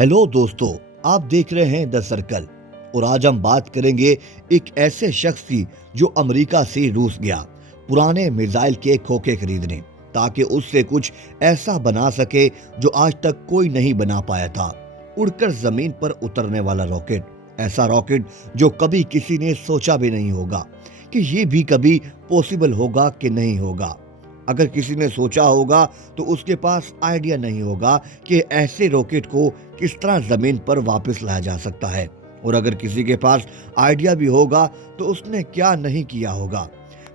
Hello दोस्तों, आप देख रहे हैं द सर्कल। और आज हम बात करेंगे एक ऐसे शख्स की जो अमेरिका से रूस गया पुराने मिसाइल के खोखे खरीदने, ताकि उससे कुछ ऐसा बना सके जो आज तक कोई नहीं बना पाया था। उड़कर जमीन पर उतरने वाला रॉकेट, ऐसा रॉकेट जो कभी किसी ने सोचा भी नहीं होगा कि ये भी कभी पॉसिबल होगा कि नहीं होगा। अगर किसी ने सोचा होगा तो उसके पास आइडिया नहीं होगा कि ऐसे रॉकेट को किस तरह जमीन पर वापस लाया जा सकता है। और अगर किसी के पास आइडिया भी होगा तो उसने क्या नहीं किया होगा।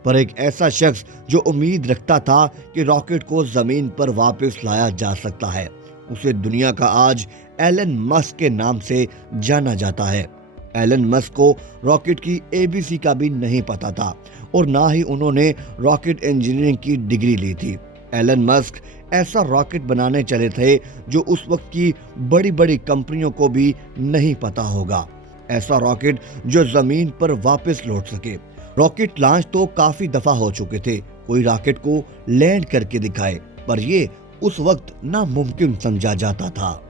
पर एक ऐसा शख्स जो उम्मीद रखता था कि रॉकेट को जमीन पर वापस लाया जा सकता है, उसे दुनिया का आज एलन मस्क के नाम से जाना जाता है। एलन मस्क को रॉकेट की एबीसी का भी नहीं पता था और ना ही उन्होंने रॉकेट इंजीनियरिंग की डिग्री ली थी। एलन मस्क ऐसा रॉकेट बनाने चले थे जो उस वक्त की बड़ी बड़ी कंपनियों को भी नहीं पता होगा। ऐसा रॉकेट जो जमीन पर वापस लौट सके। रॉकेट लॉन्च तो काफी दफा हो चुके थे, कोई रॉकेट को लैंड करके दिखाए, पर ये उस वक्त नामुमकिन समझा जाता था।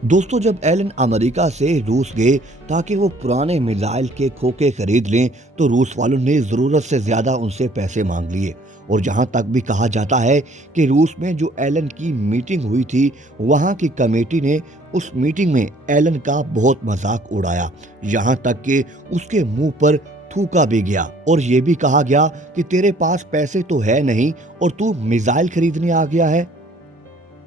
दोस्तों, जब एलन अमेरिका से रूस गए ताकि वो पुराने मिसाइल के खोखे खरीद लें, तो रूस वालों ने जरूरत से ज्यादा उनसे पैसे मांग लिए। और जहां तक भी कहा जाता है कि रूस में जो एलन की मीटिंग हुई थी, वहां की कमेटी ने उस मीटिंग में एलन का बहुत मजाक उड़ाया, यहाँ तक कि उसके मुंह पर थूका भी गया और ये भी कहा गया कि तेरे पास पैसे तो है नहीं और तू मिसाइल खरीदने आ गया है।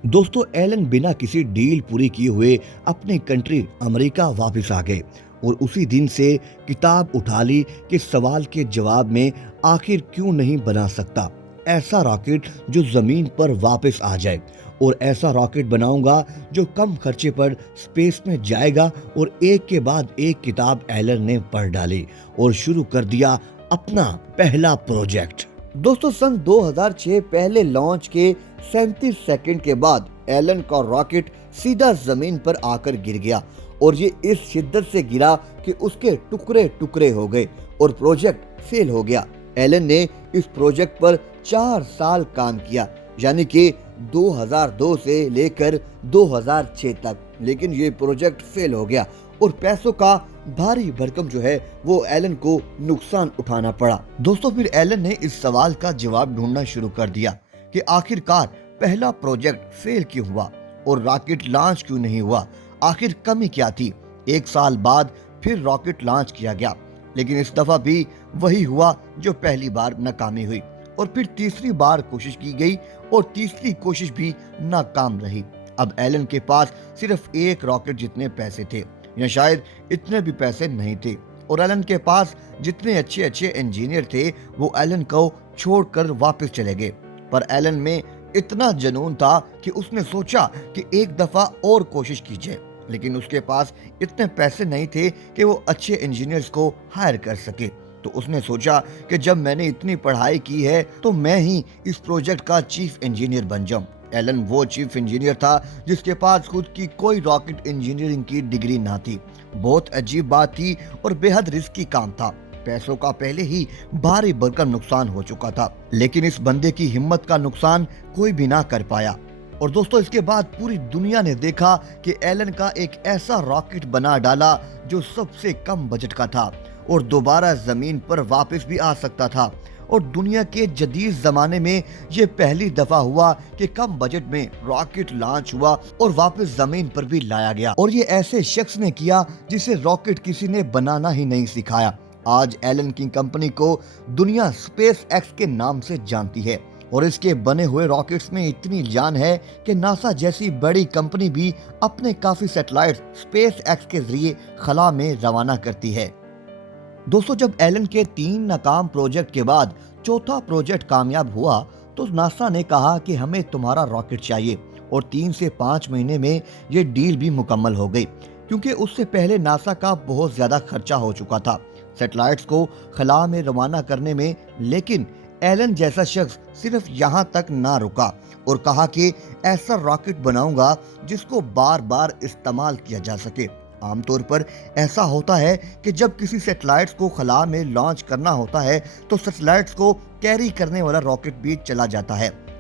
दोस्तों, एलन बिना किसी डील पूरी किए हुए अपने कंट्री अमेरिका वापस आ गए और उसी दिन से किताब उठा ली कि सवाल के जवाब में आखिर क्यों नहीं बना सकता ऐसा रॉकेट जो जमीन पर वापस आ जाए। और ऐसा रॉकेट बनाऊंगा जो कम खर्चे पर स्पेस में जाएगा। और एक के बाद एक किताब एलन ने पढ़ डाली और शुरू कर दिया अपना पहला प्रोजेक्ट। दोस्तों, सन 2006 पहले लॉन्च के 37 सेकंड के बाद एलन का रॉकेट सीधा जमीन पर आकर गिर गया और ये इस शिद्दत से गिरा कि उसके टुकड़े टुकड़े हो गए और प्रोजेक्ट फेल हो गया। एलन ने इस प्रोजेक्ट पर 4 साल काम किया, यानी कि 2002 से लेकर 2006 तक, लेकिन ये प्रोजेक्ट फेल हो गया और पैसों का भारी भरकम जो है वो एलन को नुकसान उठाना पड़ा। दोस्तों, फिर एलन ने इस सवाल का जवाब ढूंढना शुरू कर दिया कि आखिरकार पहला प्रोजेक्ट फेल क्यों हुआ और रॉकेट लॉन्च क्यों नहीं हुआ, आखिर कमी क्या थी। 1 साल बाद फिर रॉकेट लॉन्च किया गया, लेकिन इस दफा भी वही हुआ जो पहली बार नाकामी हुई। और फिर तीसरी बार कोशिश की गई और तीसरी कोशिश भी नाकाम रही। अब एलन के पास सिर्फ एक रॉकेट जितने पैसे थे, या शायद इतने भी पैसे नहीं थे। और एलन के पास जितने अच्छे अच्छे इंजीनियर थे वो एलन को छोड़कर वापस चले गए। पर एलन में इतना जुनून था कि उसने सोचा कि एक दफा और कोशिश कीजिए, लेकिन उसके पास इतने पैसे नहीं थे कि वो अच्छे इंजीनियर्स को हायर कर सके। तो उसने सोचा कि जब मैंने इतनी पढ़ाई की है तो मैं ही इस प्रोजेक्ट का चीफ इंजीनियर बन जाऊं। एलन वो चीफ इंजीनियर था जिसके पास खुद की कोई रॉकेट इंजीनियरिंग की डिग्री ना थी। बहुत अजीब बात थी और बेहद रिस्की काम था। पैसों का पहले ही भारी भरकम नुकसान हो चुका था, लेकिन इस बंदे की हिम्मत का नुकसान कोई भी ना कर पाया। और दोस्तों, इसके बाद पूरी दुनिया ने देखा कि एलन का एक ऐसा रॉकेट बना डाला जो सबसे कम बजट का था और दोबारा जमीन पर वापस भी आ सकता था। और दुनिया के जदीद जमाने में ये पहली दफा हुआ कि कम बजट में रॉकेट लॉन्च हुआ और वापस जमीन पर भी लाया गया। और ये ऐसे शख्स ने किया जिसे रॉकेट किसी ने बनाना ही नहीं सिखाया। आज एलन की कंपनी को दुनिया स्पेस एक्स के नाम से जानती है और इसके बने हुए रॉकेट्स में इतनी जान है कि नासा जैसी बड़ी कंपनी भी अपने काफी सैटेलाइट स्पेस एक्स के जरिए खला में रवाना करती है। दोस्तों, जब एलन के 3 नाकाम प्रोजेक्ट के बाद चौथा प्रोजेक्ट कामयाब हुआ तो नासा ने कहा कि हमें तुम्हारा रॉकेट चाहिए। और 3 से 5 महीने में ये डील भी मुकम्मल हो गई, क्योंकि उससे पहले नासा का बहुत ज्यादा खर्चा हो चुका था सैटेलाइट्स को खला में रवाना करने में। लेकिन एलन जैसा शख्स सिर्फ यहाँ तक ना रुका और कहा कि ऐसा रॉकेट बनाऊंगा जिसको बार बार इस्तेमाल किया जा सके। आमतौर पर ऐसा होता है कि जब किसी सैटेलाइट्स को खला में लॉन्च करना होता है तो सैटेलाइट्स को कैरी करने वाला रॉकेट भी चला जाता है,